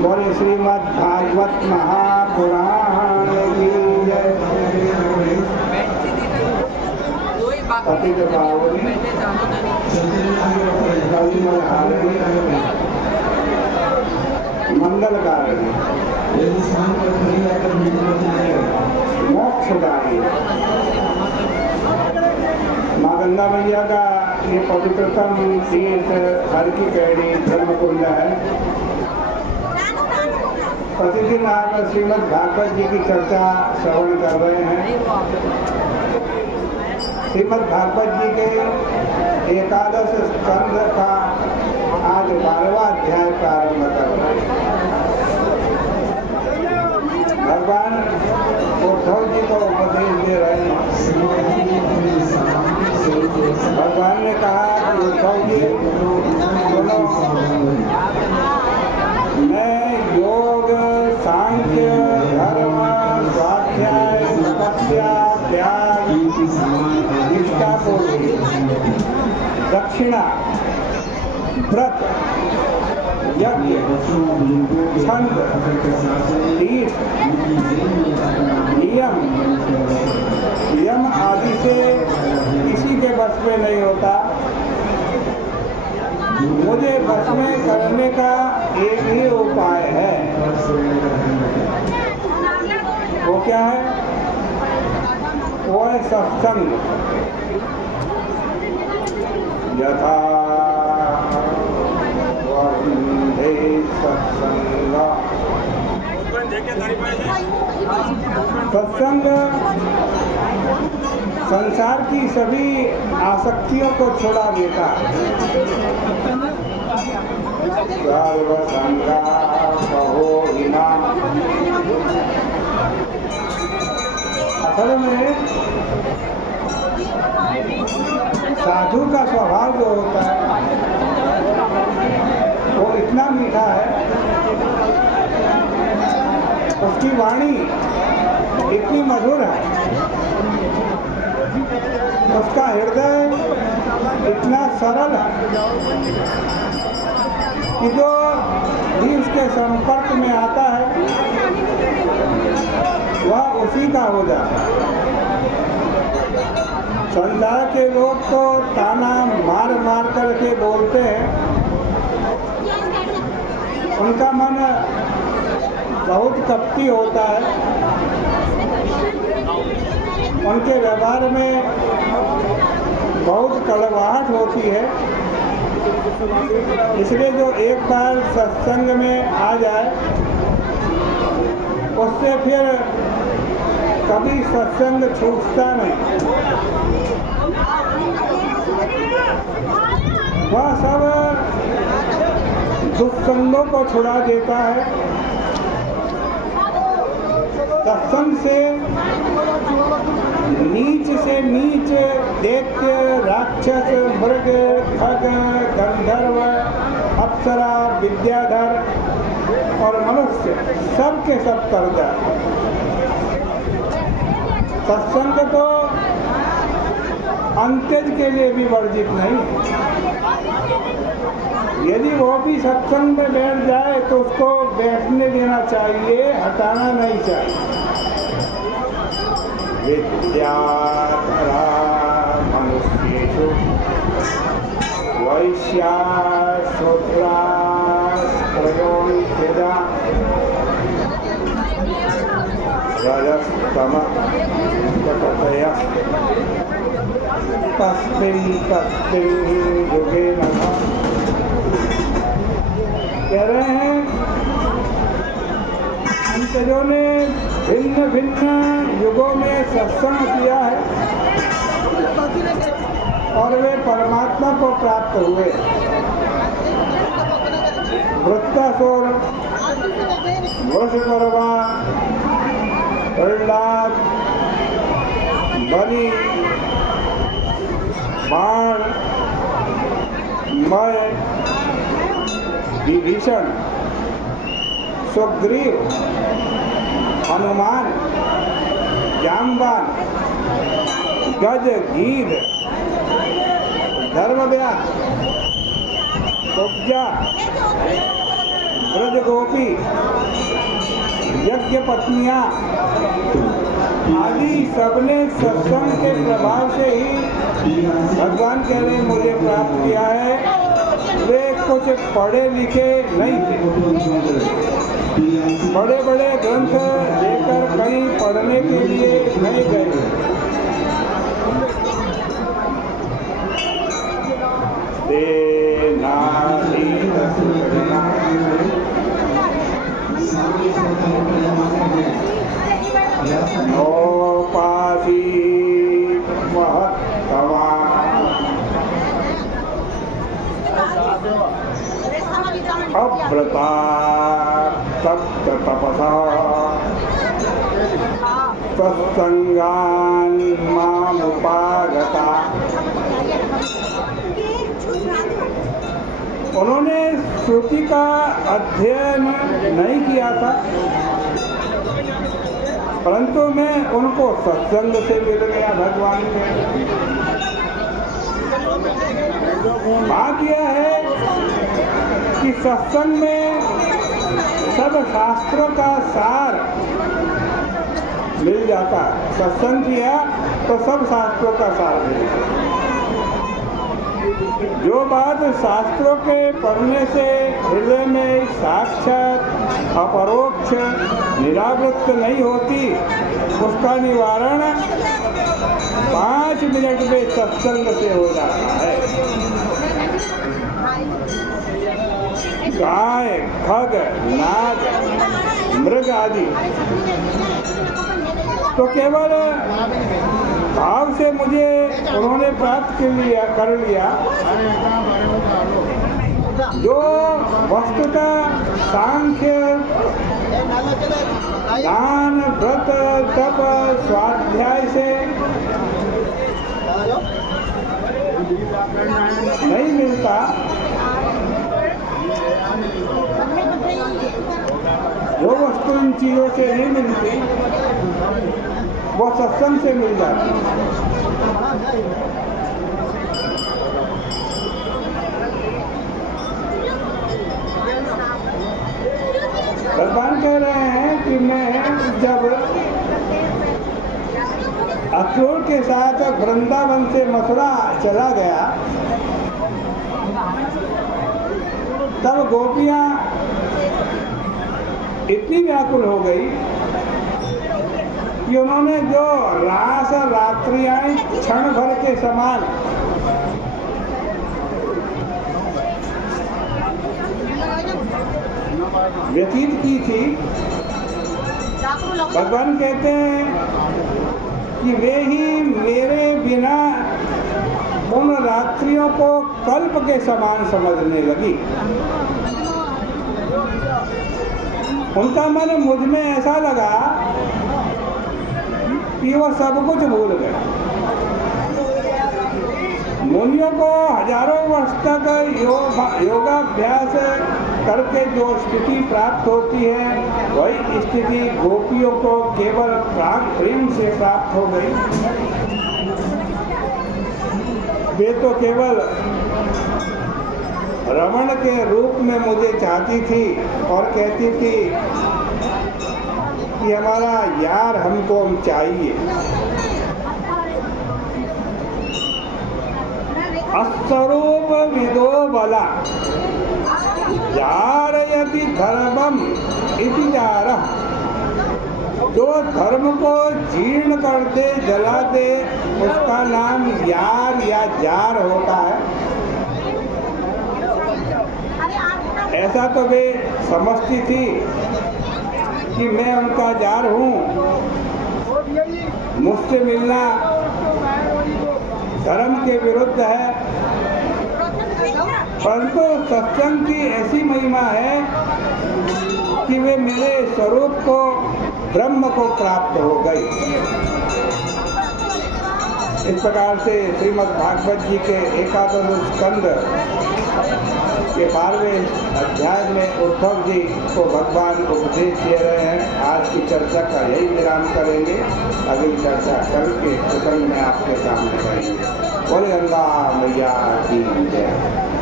बोले श्रीमद् भागवत महापुराण की जय। पति के पावनी मंगलकारी मोक्षदायी माँ गंगा मैया का ये पवित्रतम तीर्थ हर की कैडी ब्रह्मकुंड है। प्रतिदिन आप श्रीमद् भागवत जी की चर्चा श्रवण कर रहे हैं। श्रीमद् भागवत जी के एकादश स्कंध का आज 12वां अध्याय प्रारंभ कर रहे हैं। भगवान उद्धव जी को उपदेश दे रहे हैं। भगवान ने कहा कि उद्धव जी सुनो, मैं योग, सांख्य, धर्म, स्वाध्याय, तपस्या, त्याग, निष्ठा को, दक्षिणा, व्रत, यज्ञ, छंद, तीर्थ, नियम आदि से किसी के बस में नहीं होता। मुझे बस में करने का एक ही उपाय है। वो क्या है? वो है सत्संग। यथा वंदे सत्संग। सत्संग संसार की सभी आसक्तियों को छोड़ा देता है। सर्वसंगा कहो हिना। असल में साधु का स्वभाव जो होता है वो इतना मीठा है, उसकी वाणी इतनी मधुर है, उसका हृदय इतना सरल है कि जो भी उसके संपर्क में आता है वह उसी का हो जाता है। संसार के लोग तो ताना मार मार करके बोलते हैं, उनका मन बहुत कपटी होता है, उनके व्यवहार में बहुत कड़वाहट होती है। इसलिए जो एक बार सत्संग में आ जाए उससे फिर कभी सत्संग छूटता नहीं। वह सब दुस्संगों को छुड़ा देता है। सत्संग से नीच दैत्य, राक्षस, मृग, खग, गंधर्व, अप्सरा, विद्याधर और मनुष्य सब के सब कर जाते। सत्संग तो अंत्यज के लिए भी वर्जित नहीं। यदि वो भी सत्संग में बैठ जाए तो उसको बैठने देना चाहिए, हटाना नहीं चाहिए। विद्याधरा मनुष्येषु वैश्या शूद्रास्त्रयोनित्यजा रजस्तमः तपतयः तस्मिन् युगे नमः। कह रहे हैं अंतजों ने भिन्न भिन्न युगों में सत्संग किया है और वे परमात्मा को प्राप्त हुए। वृत्तासुर, वृषपर्वा, प्रहलाद, बलि, बाण, मय, विभीषण, सुग्रीव, हनुमान, जाम्बान, गज, गीध, धर्मव्यास, कुब्जा, ब्रज गोपी, यज्ञ पत्नियां आदि सबने सत्संग के प्रभाव से ही भगवान कह रहे मुझे प्राप्त किया है। वे कुछ पढ़े लिखे नहीं थे, बड़े बड़े ग्रंथ लेकर कहीं पढ़ने के लिए नहीं गए। नौपासी महत्तमा अव्रता तप्त तपसा सत्संगान मामुपागता। उन्होंने श्रुति का अध्ययन नहीं किया था, परंतु मैं उनको सत्संग से मिल गया भगवान में। बात यह है कि सत्संग में सब शास्त्रों का सार मिल जाता है। सत्संग किया तो सब शास्त्रों का सार मिल जाता है। जो बात शास्त्रों के पढ़ने से हृदय में साक्षात अपरोक्ष निरावृत नहीं होती, उसका निवारण 5 मिनट में सत्संग से हो जाता है। गाय, खग, नाग, मृग आदि तो केवल भाव से मुझे उन्होंने प्राप्त कर लिया। जो वस्तुतः सांख्य, दान, व्रत, तप, स्वाध्याय से नहीं मिलता, जो वस्तु इन चीजों से नहीं मिलती वो सत्संग से मिल जाती। भगवान कह रहे हैं कि मैं जब अक्रूर के साथ वृंदावन से मथुरा चला गया, तब गोपियां इतनी व्याकुल हो गई कि उन्होंने जो रास रात्रियां क्षण भर के समान व्यतीत की थी, भगवान कहते हैं कि वे ही मेरे बिना उन रात्रियों को कल्प के समान समझने लगी। उनका मन मुझ में ऐसा लगा कि वो सब कुछ भूल गए। मुनियों को हजारों वर्ष तक योगाभ्यास करके जो स्थिति प्राप्त होती है, वही स्थिति गोपियों को केवल प्रेम से प्राप्त हो गई। वे तो केवल रमण के रूप में मुझे चाहती थी और कहती थी कि हमारा यार हमको चाहिए। अस्वरूप विदो बला यार यदि धर्मम इति जारः, जो धर्म को जीर्ण कर दे, जला दे, उसका नाम यार या जार होता है। ऐसा तो वे समझती थी कि मैं उनका जार हूँ, मुझसे मिलना धर्म के विरुद्ध है। परंतु सत्संग की ऐसी महिमा है कि वे मेरे स्वरूप को, ब्रह्म को प्राप्त हो गई। इस प्रकार से श्रीमद् भागवत जी के 11वें स्कंद के 12वें अध्याय में उद्धव जी को भगवान उपदेश दे रहे हैं। आज की की चर्चा का यही विराम करेंगे। अगली चर्चा कल के प्रसंग में आपके सामने करेंगे। बोले गंगा मैया की जय।